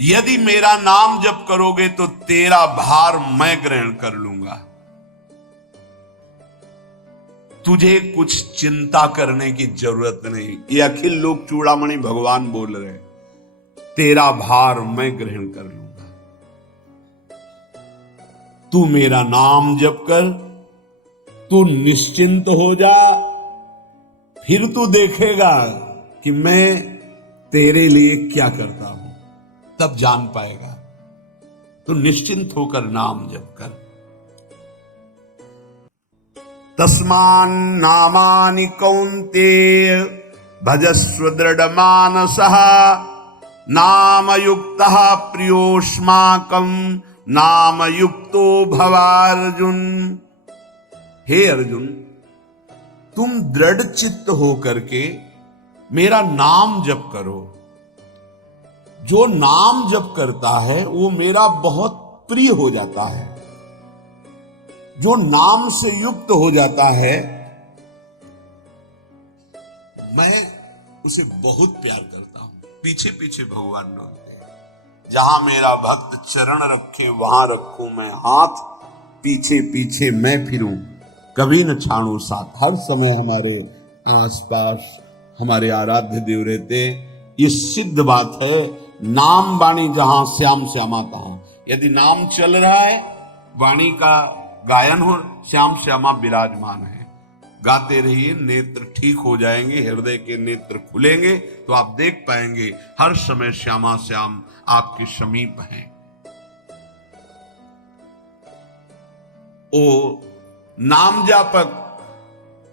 यदि मेरा नाम जप करोगे तो तेरा भार मैं ग्रहण कर लूंगा। तुझे कुछ चिंता करने की जरूरत नहीं। ये अखिल लोक चूड़ामणि भगवान बोल रहे, तेरा भार मैं ग्रहण कर लूंगा। तू मेरा नाम जप कर, तू निश्चिंत हो जा, फिर तू देखेगा कि मैं तेरे लिए क्या करता हूं, तब जान पाएगा। तो निश्चिंत होकर नाम जप कर। तस्मान् नामानि कौन्तेय भजस्व दृढ़मानसः नामयुक्तः प्रियोष्माकं नामयुक्तो भवार्जुन। हे अर्जुन, तुम दृढ़ चित्त होकर के मेरा नाम जप करो। जो नाम जप करता है वो मेरा बहुत प्रिय हो जाता है। जो नाम से युक्त हो जाता है मैं उसे बहुत प्यार करता हूं। पीछे पीछे भगवान बोलते हैं, जहां मेरा भक्त चरण रखे वहां रखूं मैं हाथ, पीछे पीछे मैं फिरूं कभी न छाड़ू साथ। हर समय हमारे आसपास हमारे आराध्य देव रहते। ये सिद्ध बात है, नाम वाणी जहां श्याम श्यामा तहां। यदि नाम चल रहा है, वाणी का गायन हो, श्याम श्यामा विराजमान है। गाते रहिए, नेत्र ठीक हो जाएंगे, हृदय के नेत्र खुलेंगे तो आप देख पाएंगे हर समय श्यामा श्याम आपके समीप हैं। ओ नाम जापक,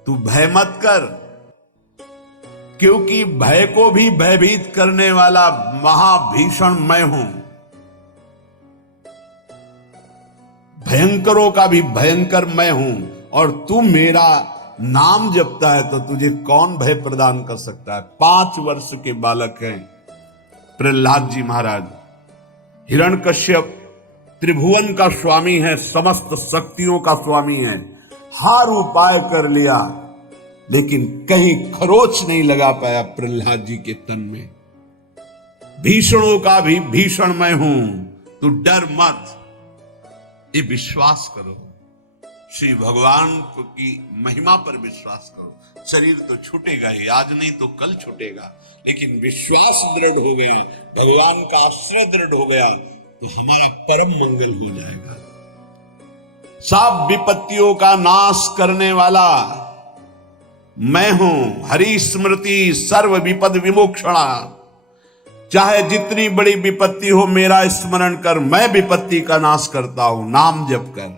तू भय मत कर, क्योंकि भय को भी भयभीत करने वाला महाभीषण मैं हूं। भयंकरों का भी भयंकर मैं हूं, और तू मेरा नाम जपता है तो तुझे कौन भय प्रदान कर सकता है। 5 वर्ष के बालक हैं प्रहलाद जी महाराज। हिरण्यकश्यप त्रिभुवन का स्वामी है, समस्त शक्तियों का स्वामी है। हर उपाय कर लिया लेकिन कहीं खरोच नहीं लगा पाया प्रहलाद जी के तन में। भीषणों का भी भीषण मैं हूं, तू डर मत, ये विश्वास करो। श्री भगवान की महिमा पर विश्वास करो। शरीर तो छूटेगा ही, आज नहीं तो कल छूटेगा, लेकिन विश्वास दृढ़ हो गया, भगवान का आश्रय दृढ़ हो गया तो हमारा परम मंगल हो जाएगा। सब विपत्तियों का नाश करने वाला मैं हूं। हरि स्मृति सर्व विपद विमोक्षणा। चाहे जितनी बड़ी विपत्ति हो, मेरा स्मरण कर, मैं विपत्ति का नाश करता हूं। नाम जप कर।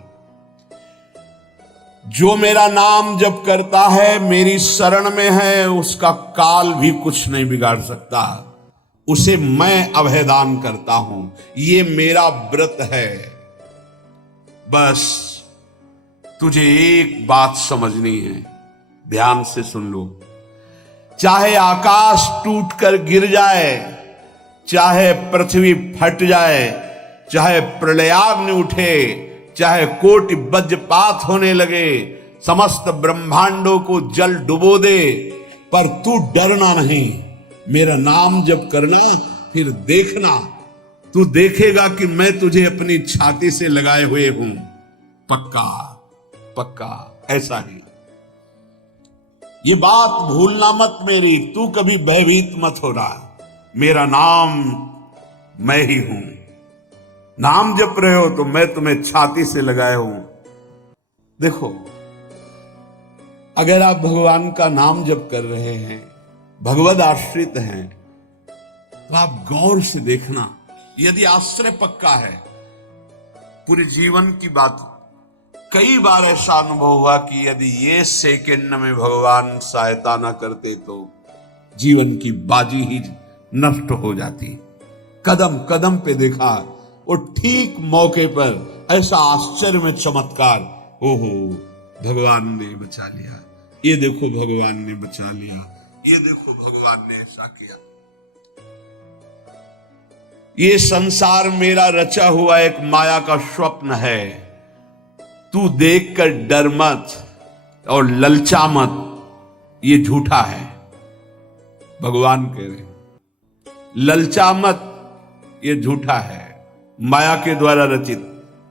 जो मेरा नाम जप करता है, मेरी शरण में है, उसका काल भी कुछ नहीं बिगाड़ सकता। उसे मैं अभयदान करता हूं। ये मेरा व्रत है। बस तुझे एक बात समझनी है, ध्यान से सुन लो। चाहे आकाश टूटकर गिर जाए, चाहे पृथ्वी फट जाए, चाहे प्रलयाग्नि उठे, चाहे कोटि वज्रपात होने लगे, समस्त ब्रह्मांडों को जल डुबो दे, पर तू डरना नहीं। मेरा नाम जप करना, फिर देखना, तू देखेगा कि मैं तुझे अपनी छाती से लगाए हुए हूं। पक्का पक्का ऐसा ही। ये बात भूलना मत मेरी, तू कभी भयभीत मत हो रहा। मेरा नाम मैं ही हूं। नाम जप रहे हो तो मैं तुम्हें छाती से लगाए हूं। देखो, अगर आप भगवान का नाम जप कर रहे हैं, भगवद आश्रित हैं, तो आप गौर से देखना। यदि आश्रय पक्का है, पूरे जीवन की बात, कई बार ऐसा अनुभव हुआ कि यदि ये सेकंड में भगवान सहायता ना करते तो जीवन की बाजी ही नष्ट हो जाती। कदम कदम पे देखा, और ठीक मौके पर ऐसा आश्चर्य में चमत्कार, ओहो भगवान ने बचा लिया, ये देखो भगवान ने बचा लिया, ये देखो भगवान ने ऐसा किया। ये संसार मेरा रचा हुआ एक माया का स्वप्न है। तू देखकर डर मत और ललचा मत, ये झूठा है। भगवान कह रहे ललचा मत, ये झूठा है, माया के द्वारा रचित।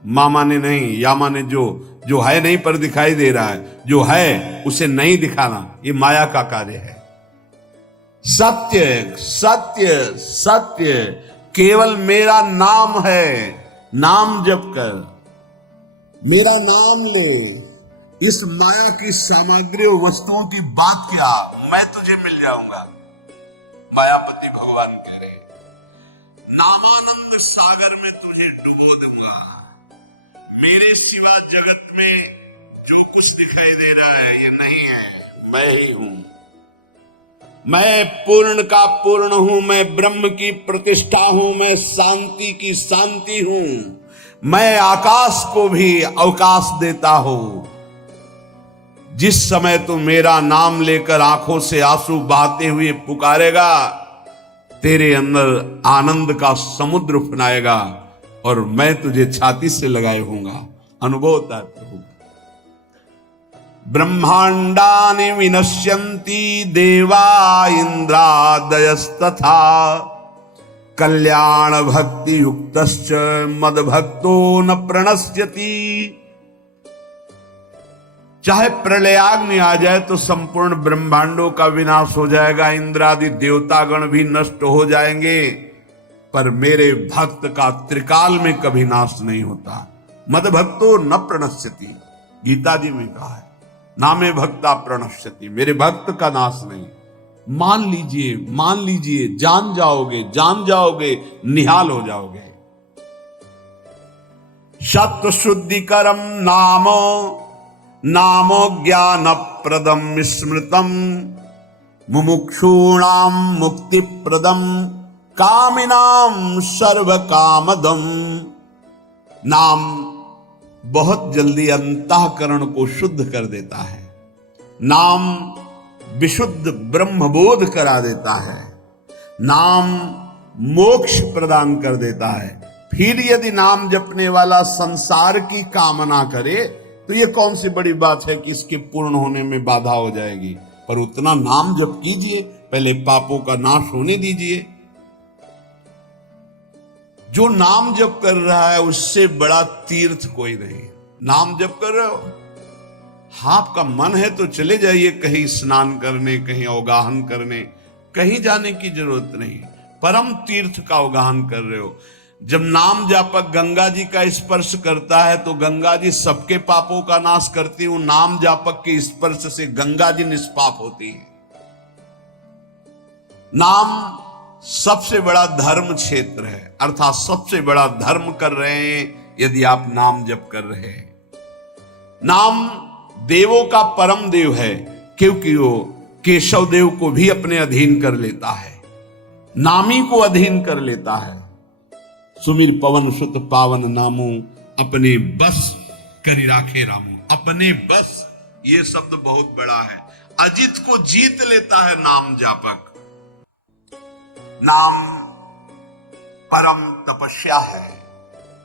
मामा ने नहीं, यामा ने जो है नहीं पर दिखाई दे रहा है, जो है उसे नहीं दिखाना, ये माया का कार्य है। सत्य सत्य सत्य केवल मेरा नाम है, नाम जप कर, मेरा नाम ले। इस माया की सामग्री और वस्तुओं की बात क्या, मैं तुझे मिल जाऊंगा। मायापति भगवान कह रहे, नामानंद सागर में तुझे डुबो दूंगा। मेरे सिवा जगत में जो कुछ दिखाई दे रहा है ये नहीं है, मैं ही हूं। मैं पूर्ण का पूर्ण हूं, मैं ब्रह्म की प्रतिष्ठा हूं, मैं शांति की शांति हूं। मैं आकाश को भी अवकाश देता हूं। जिस समय तू मेरा नाम लेकर आंखों से आंसू बहाते हुए पुकारेगा, तेरे अंदर आनंद का समुद्र उफनाएगा और मैं तुझे छाती से लगाए होऊंगा। अनुभव होता है। ब्रह्मांडानि विनश्यन्ति देवा इंद्रादयस्तथा कल्याण भक्ति युक्तश्च मद भक्तो न प्रणश्यति। चाहे प्रलयाग्नि आ जाए तो संपूर्ण ब्रह्मांडों का विनाश हो जाएगा, इंद्रादि देवतागण भी नष्ट हो जाएंगे, पर मेरे भक्त का त्रिकाल में कभी नाश नहीं होता। मद भक्तो न प्रणश्यति, गीता जी में कहा है, नामे भक्ता प्रणश्यति, मेरे भक्त का नाश नहीं। मान लीजिए, मान लीजिए, जान जाओगे, जान जाओगे, निहाल हो जाओगे। सत्व शुद्धिकरम नामो नामो ज्ञान प्रदम स्मृतम मुमुक्षूणाम मुक्ति प्रदम कामिनाम सर्व कामदम। नाम बहुत जल्दी अंतःकरण को शुद्ध कर देता है। नाम विशुद्ध ब्रह्मबोध करा देता है। नाम मोक्ष प्रदान कर देता है। फिर यदि नाम जपने वाला संसार की कामना करे तो ये कौन सी बड़ी बात है कि इसके पूर्ण होने में बाधा हो जाएगी। पर उतना नाम जप कीजिए, पहले पापों का नाश होने दीजिए। जो नाम जप कर रहा है उससे बड़ा तीर्थ कोई नहीं। नाम जप कर रहे हो, आपका मन है तो चले जाइए कहीं स्नान करने, कहीं अवगाहन करने, कहीं जाने की जरूरत नहीं। परम तीर्थ का अवगाहन कर रहे हो। जब नाम जापक गंगा जी का स्पर्श करता है तो गंगा जी सबके पापों का नाश करती हूं। नाम जापक के स्पर्श से गंगा जी निष्पाप होती है। नाम सबसे बड़ा धर्म क्षेत्र है, अर्थात सबसे बड़ा धर्म कर रहे हैं यदि आप नाम जप कर रहे हैं। नाम देवों का परम देव है, क्योंकि वो केशव देव को भी अपने अधीन कर लेता है, नामी को अधीन कर लेता है। सुमिर पवन सुत पावन नामू अपने बस करी राखे रामू। अपने बस, ये शब्द बहुत बड़ा है। अजित को जीत लेता है नाम जापक। नाम परम तपस्या है।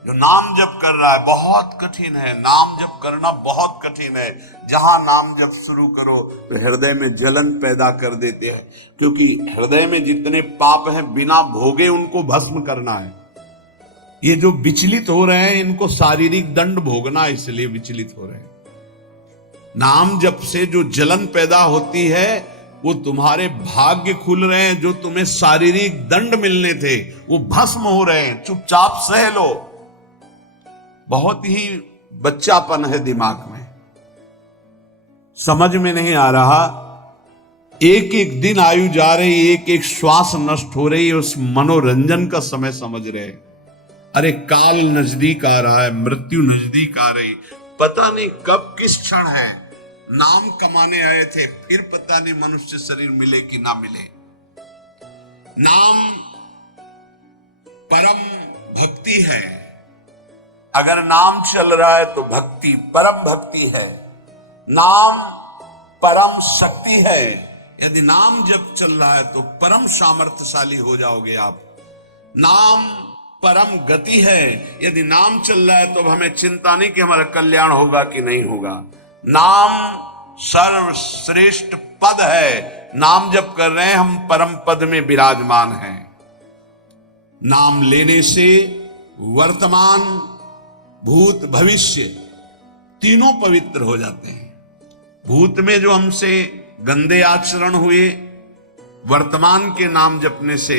जो नाम जप कर रहा है बहुत कठिन है। नाम जप करना बहुत कठिन है। जहां नाम जप शुरू करो तो हृदय में जलन पैदा कर देते हैं, क्योंकि हृदय में जितने पाप हैं बिना भोगे उनको भस्म करना है। ये जो विचलित हो रहे हैं इनको शारीरिक दंड भोगना, इसलिए विचलित हो रहे हैं। नाम जप से जो जलन पैदा होती है वो तुम्हारे भाग्य खुल रहे हैं। जो तुम्हें शारीरिक दंड मिलने थे वो भस्म हो रहे हैं। चुपचाप सह लो। बहुत ही बच्चापन है दिमाग में, समझ में नहीं आ रहा। एक एक दिन आयु जा रही, एक एक श्वास नष्ट हो रही है। उस मनोरंजन का समय समझ रहे हैं। अरे काल नजदीक आ रहा है, मृत्यु नजदीक आ रही, पता नहीं कब किस क्षण है। नाम कमाने आए थे, फिर पता नहीं मनुष्य शरीर मिले कि ना मिले। नाम परम भक्ति है। अगर नाम चल रहा है तो भक्ति परम भक्ति है। नाम परम शक्ति है। यदि नाम जब चल रहा है तो परम सामर्थ्यशाली हो जाओगे आप। नाम परम गति है। यदि नाम चल रहा है तो हमें चिंता नहीं कि हमारा कल्याण होगा कि नहीं होगा। नाम सर्वश्रेष्ठ पद है। नाम जप कर रहे हैं हम, परम पद में विराजमान हैं। नाम लेने से वर्तमान, भूत, भविष्य तीनों पवित्र हो जाते हैं। भूत में जो हमसे गंदे आचरण हुए, वर्तमान के नाम जपने से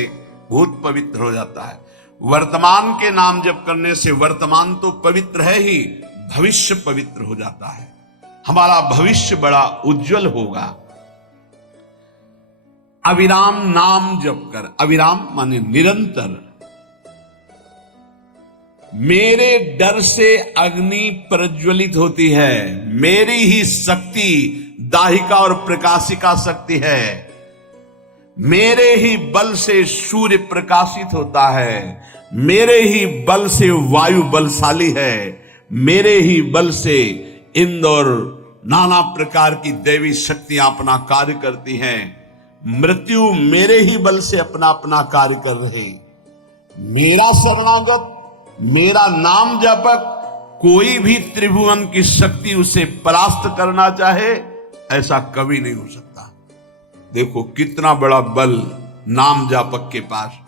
भूत पवित्र हो जाता है। वर्तमान के नाम जप करने से वर्तमान तो पवित्र है ही, भविष्य पवित्र हो जाता है। हमारा भविष्य बड़ा उज्जवल होगा। अविराम नाम जप कर, अविराम माने निरंतर। मेरे डर से अग्नि प्रज्वलित होती है, मेरी ही शक्ति दाहिका और प्रकाशिका शक्ति है, मेरे ही बल से सूर्य प्रकाशित होता है, मेरे ही बल से वायु बलशाली है, मेरे ही बल से इंद्र और नाना प्रकार की दैवी शक्तियां अपना कार्य करती हैं। मृत्यु मेरे ही बल से अपना अपना कार्य कर रहे। मेरा शरणागत, मेरा नाम जपक, कोई भी त्रिभुवन की शक्ति उसे परास्त करना चाहे ऐसा कभी नहीं हो सकता। देखो कितना बड़ा बल नाम जापक के पास।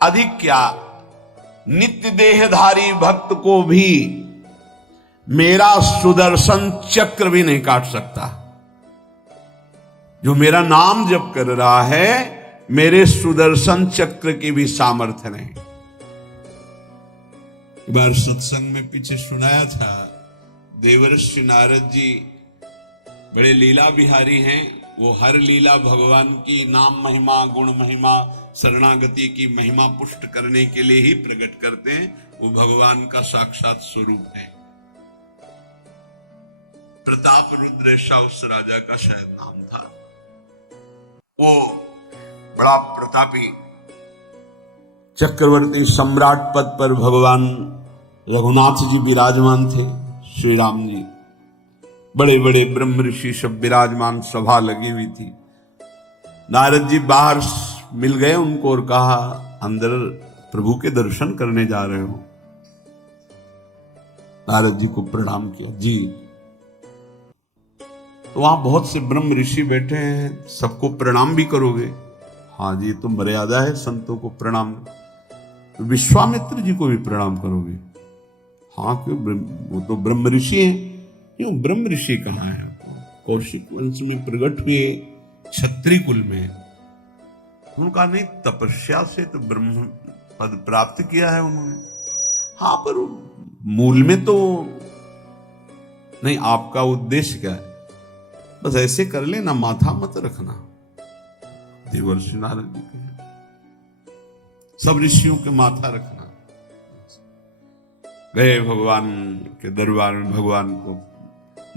अधिक क्या, नित्य देहधारी भक्त को भी मेरा सुदर्शन चक्र भी नहीं काट सकता। जो मेरा नाम जप कर रहा है, मेरे सुदर्शन चक्र की भी सामर्थ्य नहीं। एक बार सत्संग में पीछे सुनाया था, देवर्षि नारद जी बड़े लीला बिहारी हैं। वो हर लीला भगवान की नाम महिमा, गुण महिमा, शरणागति की महिमा पुष्ट करने के लिए ही प्रकट करते हैं। वो भगवान का साक्षात स्वरूप है। प्रताप रुद्र ऐसा उस राजा का शायद नाम था। वो बड़ा प्रतापी चक्रवर्ती सम्राट पद पर भगवान रघुनाथ जी विराजमान थे। श्री राम जी, बड़े बड़े ब्रह्म ऋषि सब विराजमान, सभा लगी हुई थी। नारद जी बाहर मिल गए उनको और कहा, अंदर प्रभु के दर्शन करने जा रहे हो? नारद जी को प्रणाम किया। जी। तो वहां बहुत से ब्रह्म ऋषि बैठे हैं, सबको प्रणाम भी करोगे? हाँ जी, तो मर्यादा है संतों को प्रणाम। तो विश्वामित्र जी को भी प्रणाम करोगे? हाँ, क्यों, वो तो ब्रह्म ऋषि हैं। क्यों, ब्रह्म ऋषि कहाँ है? कौशिक वंश में प्रकट हुए, क्षत्रिय कुल में। उनका नहीं, तपस्या से तो ब्रह्म पद प्राप्त किया है उन्होंने। हाँ, पर मूल में तो नहीं। आपका उद्देश्य क्या है? बस ऐसे कर लेना, माथा मत रखना। देवर्षि नारद जी कहे, सब ऋषियों के माथा रखना। गए भगवान के दरबार में, भगवान को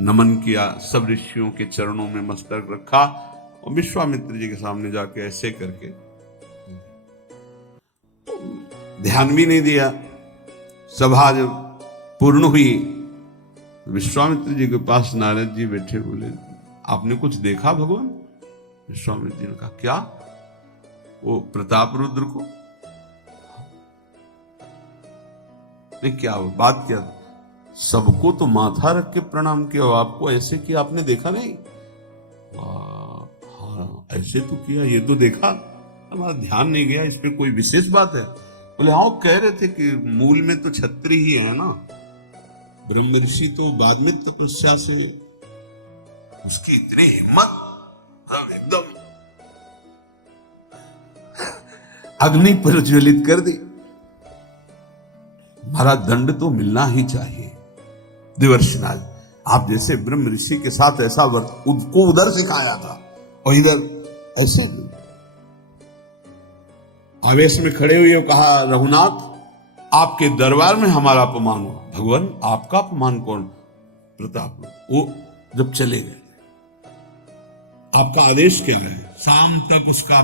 नमन किया, सब ऋषियों के चरणों में मस्तक रखा और विश्वामित्र जी के सामने जाके ऐसे करके ध्यान भी नहीं दिया। सभा जब पूर्ण हुई, विश्वामित्र जी के पास नारद जी बैठे, बोले, आपने कुछ देखा भगवान? विश्वामित्र जी ने कहा, क्या? वो प्रताप रुद्र को? नहीं, क्या बात क्या? सबको तो माथा रख के प्रणाम किया, आपको ऐसे किया, आपने देखा नहीं? हाँ, ऐसे तो किया, ये तो देखा, हमारा ध्यान नहीं गया, इस पे कोई विशेष बात है? बोले, हाँ, कह रहे थे कि मूल में तो क्षत्रिय ही है ना, ब्रह्म ऋषि तो बाद में तपस्या से। उसकी इतनी हिम्मत, एकदम अग्नि प्रज्वलित कर दी। हमारा दंड तो मिलना ही चाहिए। देवर्षिनाथ, आप जैसे ब्रह्म ऋषि के साथ ऐसा उसको उधर सिखाया था और इधर ऐसे नहीं। आवेश में खड़े हुए कहा, रघुनाथ, आपके दरबार में हमारा अपमान हो। भगवान, आपका अपमान कौन? प्रताप। वो जब चले गए, आपका आदेश क्या है? शाम तक उसका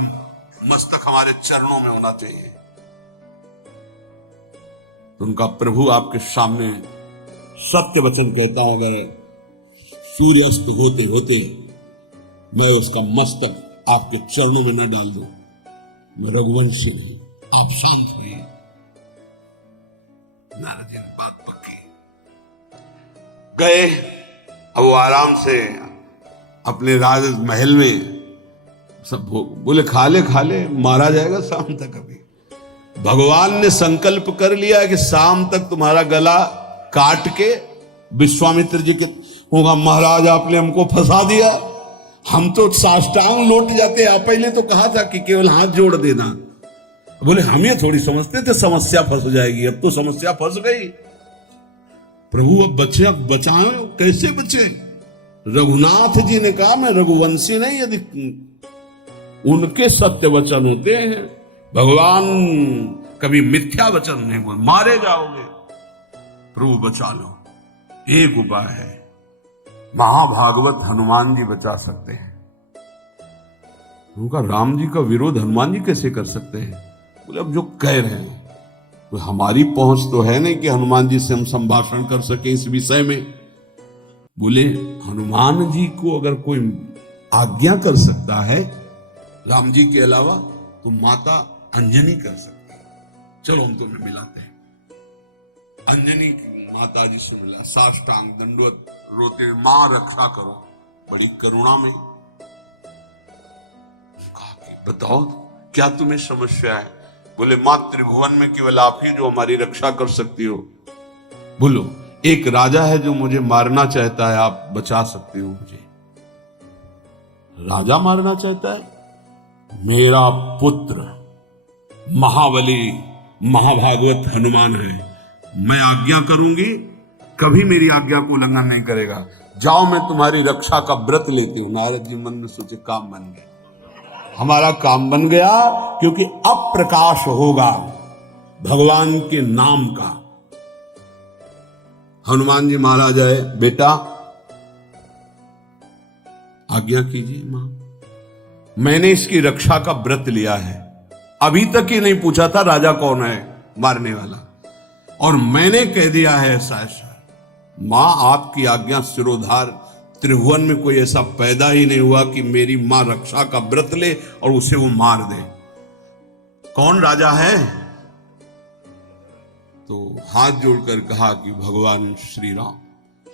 मस्तक हमारे चरणों में होना चाहिए। तो उनका प्रभु आपके सामने सत्य वचन कहता है, अगर सूर्यास्त होते होते मैं उसका मस्तक आपके चरणों में न डाल दूं, मैं रघुवंशी नहीं। आप शांत हुए। नारद जी ने बात पक्की। गए, अब वो आराम से अपने राज महल में, सब बोले, खा ले, मारा जाएगा शाम तक। अभी भगवान ने संकल्प कर लिया कि शाम तक तुम्हारा गला काट के विश्वामित्र जी के होगा, महाराज आपने हमको फंसा दिया, हम तो साष्टांग लौट जाते। आप पहले तो कहा था कि केवल हाथ जोड़ देना। बोले हम ये थोड़ी समझते थे समस्या फंस जाएगी, अब तो समस्या फंस गई। प्रभु अब बचे, बचाए कैसे बचे? रघुनाथ जी ने कहा मैं रघुवंशी नहीं, यदि उनके सत्य वचन होते हैं, भगवान कभी मिथ्या वचन नहीं बोल, मारे जाओगे, प्रभु बचा लो। एक उपाय है, महाभागवत हनुमान जी बचा सकते हैं। उनका राम जी का विरोध हनुमान जी कैसे कर सकते हैं? बोले अब जो कह रहे हैं तो हमारी पहुंच तो है नहीं कि हनुमान जी से हम संभाषण कर सके इस विषय में। बोले हनुमान जी को अगर कोई आज्ञा कर सकता है राम जी के अलावा तो माता अंजनी कर सकती है। चलो हम तुम्हें मिलाते हैं। अंजनी माता जी से मिला, साष्टांग दंडवत रोते, मां रक्षा करो, बड़ी करुणा में कहा कि बताओ क्या तुम्हें समस्या है? बोले मां त्रिभुवन में केवल आप ही जो हमारी रक्षा कर सकती हो। बोलो एक राजा है जो मुझे मारना चाहता है, आप बचा सकती हो मुझे? राजा मारना चाहता है? मेरा पुत्र महाबली महाभागवत हनुमान है, मैं आज्ञा करूंगी, कभी मेरी आज्ञा को उल्लंघन नहीं करेगा। जाओ मैं तुम्हारी रक्षा का व्रत लेती हूं। नारद जी मन में सोचे काम बन गया, हमारा काम बन गया, क्योंकि अब प्रकाश होगा भगवान के नाम का। हनुमान जी महाराज आए, बेटा आज्ञा कीजिए मां, मैंने इसकी रक्षा का व्रत लिया है। अभी तक ही नहीं पूछा था राजा कौन है मारने वाला, और मैंने कह दिया है ऐसा ऐसा। मां आपकी आज्ञा सिरोधार, त्रिभुवन में कोई ऐसा पैदा ही नहीं हुआ कि मेरी मां रक्षा का व्रत ले और उसे वो मार दे। कौन राजा है? तो हाथ जोड़कर कहा कि भगवान श्री राम।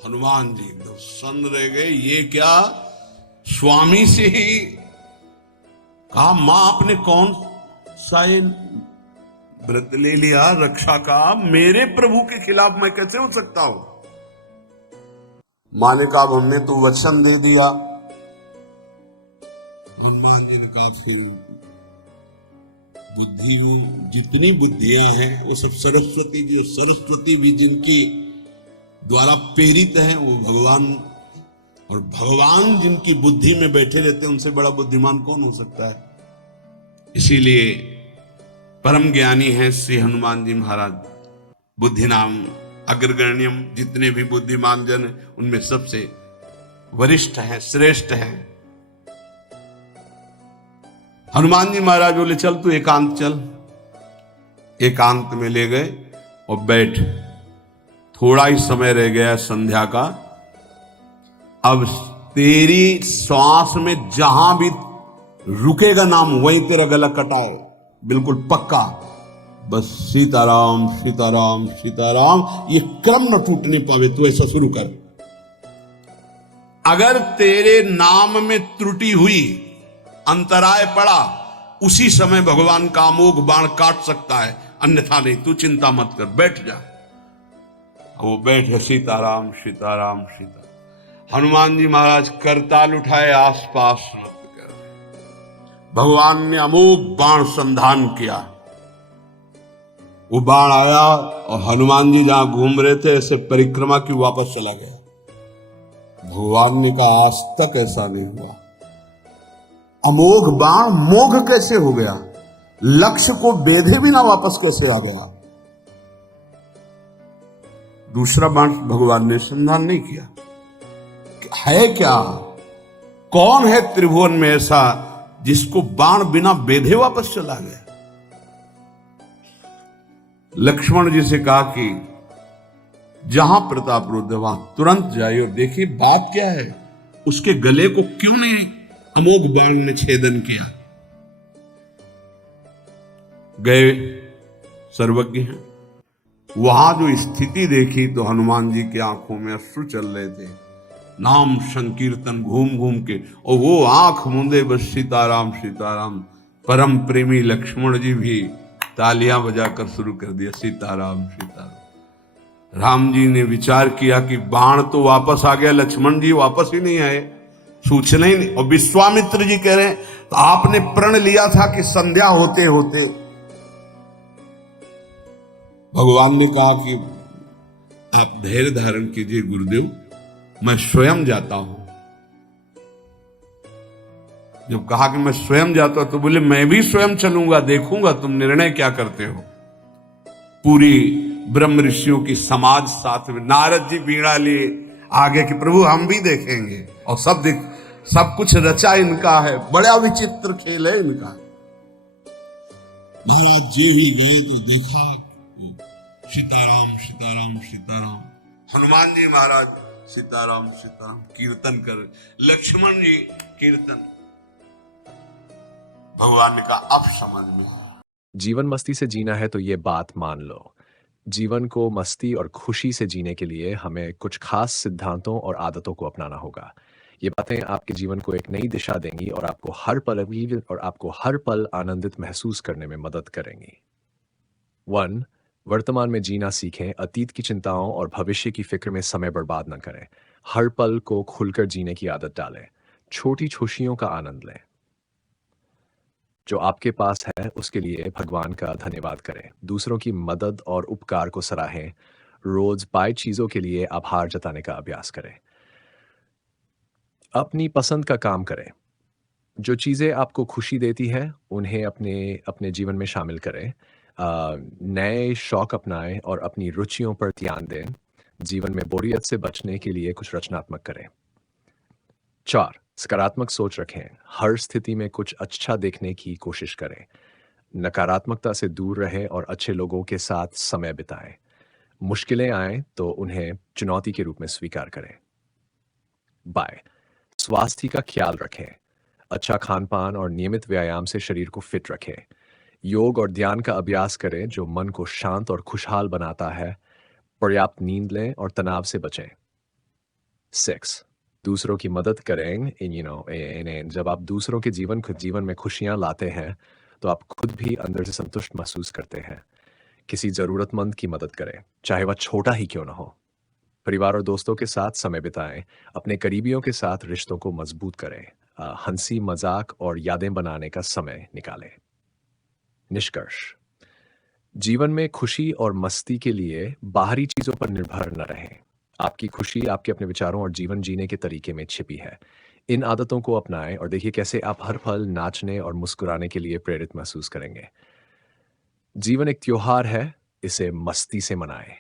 हनुमान जी एकदम सन्न रह गए, ये क्या? स्वामी से ही कहा मां आपने कौन सा व्रत ले लिया रक्षा का? मेरे प्रभु के खिलाफ मैं कैसे हो सकता हूं? मां ने कहा हमने तो वचन दे दिया। हनुमान जी ने कहा फिर बुद्धि, जितनी बुद्धियां हैं वो सब सरस्वती जी, सरस्वती भी जिनके द्वारा प्रेरित हैं वो भगवान, और भगवान जिनकी बुद्धि में बैठे रहते हैं उनसे बड़ा बुद्धिमान कौन हो सकता है? इसीलिए परम ज्ञानी हैं श्री हनुमान जी महाराज। बुद्धि नाम अग्रगण्यम, जितने भी बुद्धिमान जन उनमें सबसे वरिष्ठ हैं, श्रेष्ठ हैं। हनुमान जी महाराज बोले चल तू एकांत चल। एकांत में ले गए और बैठ, थोड़ा ही समय रह गया संध्या का। अब तेरी श्वास में जहां भी रुकेगा नाम वहीं तेरा गला कटाए, बिल्कुल पक्का। बस सीताराम सीताराम सीताराम, ये क्रम न टूटने पावे, तू ऐसा शुरू कर। अगर तेरे नाम में त्रुटि हुई, अंतराय पड़ा, उसी समय भगवान का अमोघ बाण काट सकता है, अन्यथा नहीं। तू चिंता मत कर, बैठ जा। वो बैठे, सीताराम सीताराम सीता। हनुमान जी महाराज करताल उठाए, आसपास मत कर। भगवान ने अमोघ बाण संधान किया। वो बाण आया और हनुमान जी जहां घूम रहे थे ऐसे परिक्रमा की वापस चला गया। भगवान ने कहा आज तक ऐसा नहीं हुआ। अमोघ बाण मोघ कैसे हो गया? लक्ष्य को बेधे बिना वापस कैसे आ गया? दूसरा बाण भगवान ने संधान नहीं किया। है क्या? कौन है त्रिभुवन में ऐसा जिसको बाण बिना बेधे वापस चला गया? लक्ष्मण जी से कहा कि जहां प्रताप रुद्र वहां तुरंत जाइए और देखिए बात क्या है, उसके गले को क्यों नहीं अमोघ बाण ने छेदन किया। गए, सर्वज्ञ हैं। वहां जो स्थिति देखी तो हनुमान जी की आंखों में अश्रु चल रहे थे। नाम संकीर्तन घूम घूम के, और वो आंख मूंदे बस सीताराम सीताराम। परम प्रेमी लक्ष्मण जी भी तालियां बजाकर शुरू कर दिया, सीताराम सीताराम। राम जी ने विचार किया कि बाण तो वापस आ गया, लक्ष्मण जी वापस ही नहीं आए, सूचना ही नहीं। और विश्वामित्र जी कह रहे हैं तो आपने प्रण लिया था कि संध्या होते होते। भगवान ने कहा कि आप धैर्य धारण कीजिए गुरुदेव, मैं स्वयं जाता हूं। जब कहा कि मैं स्वयं जाता हूं तो बोले मैं भी स्वयं चलूंगा, देखूंगा तुम निर्णय क्या करते हो। पूरी ब्रह्म ऋषियों की समाज साथ में, नारद जी बीड़ा लिए आगे कि प्रभु हम भी देखेंगे। और सब कुछ रचा इनका है, बड़ा विचित्र खेल है इनका। महाराज जी भी गए तो देखा सीताराम सीताराम सीताराम। हनुमान जी महाराज सीताराम सीताराम कीर्तन कर, लक्ष्मण जी कीर्तन। भगवान ने कहा अब समझ में। जीवन मस्ती से जीना है तो ये बात मान लो। जीवन को मस्ती और खुशी से जीने के लिए हमें कुछ खास सिद्धांतों और आदतों को अपनाना होगा। ये बातें आपके जीवन को एक नई दिशा देंगी और आपको हर पल आनंदित महसूस करने में मदद करेंगी। 1. वर्तमान में जीना सीखें। अतीत की चिंताओं और भविष्य की फिक्र में समय बर्बाद न करें। हर पल को खुलकर जीने की आदत डालें। छोटी खुशियों का आनंद लें। जो आपके पास है उसके लिए भगवान का धन्यवाद करें। दूसरों की मदद और उपकार को सराहें। रोज पाई चीजों के लिए आभार जताने का अभ्यास करें। अपनी पसंद का काम करें। जो चीज़ें आपको खुशी देती है उन्हें अपने अपने जीवन में शामिल करें। नए शौक अपनाएं और अपनी रुचियों पर ध्यान दें। जीवन में बोरियत से बचने के लिए कुछ रचनात्मक करें। 4. सकारात्मक सोच रखें। हर स्थिति में कुछ अच्छा देखने की कोशिश करें। नकारात्मकता से दूर रहें और अच्छे लोगों के साथ समय बिताएं। मुश्किलें आएं तो उन्हें चुनौती के रूप में स्वीकार करें। बाय। स्वास्थ्य का ख्याल रखें। अच्छा खान पान और नियमित व्यायाम से शरीर को फिट रखें। योग और ध्यान का अभ्यास करें जो मन को शांत और खुशहाल बनाता है। पर्याप्त नींद लें और तनाव से बचें। 6. दूसरों की मदद करें। जब आप दूसरों के जीवन में खुशियां लाते हैं तो आप खुद भी अंदर से संतुष्ट महसूस करते हैं। किसी जरूरतमंद की मदद करें, चाहे वह छोटा ही क्यों ना हो। परिवार और दोस्तों के साथ समय बिताएं। अपने करीबियों के साथ रिश्तों को मजबूत करें। हंसी मजाक और यादें बनाने का समय निकालें। निष्कर्ष: जीवन में खुशी और मस्ती के लिए बाहरी चीजों पर निर्भर न रहें। आपकी खुशी आपके अपने विचारों और जीवन जीने के तरीके में छिपी है। इन आदतों को अपनाएं और देखिए कैसे आप हर पल नाचने और मुस्कुराने के लिए प्रेरित महसूस करेंगे। जीवन एक त्योहार है, इसे मस्ती से मनाएं।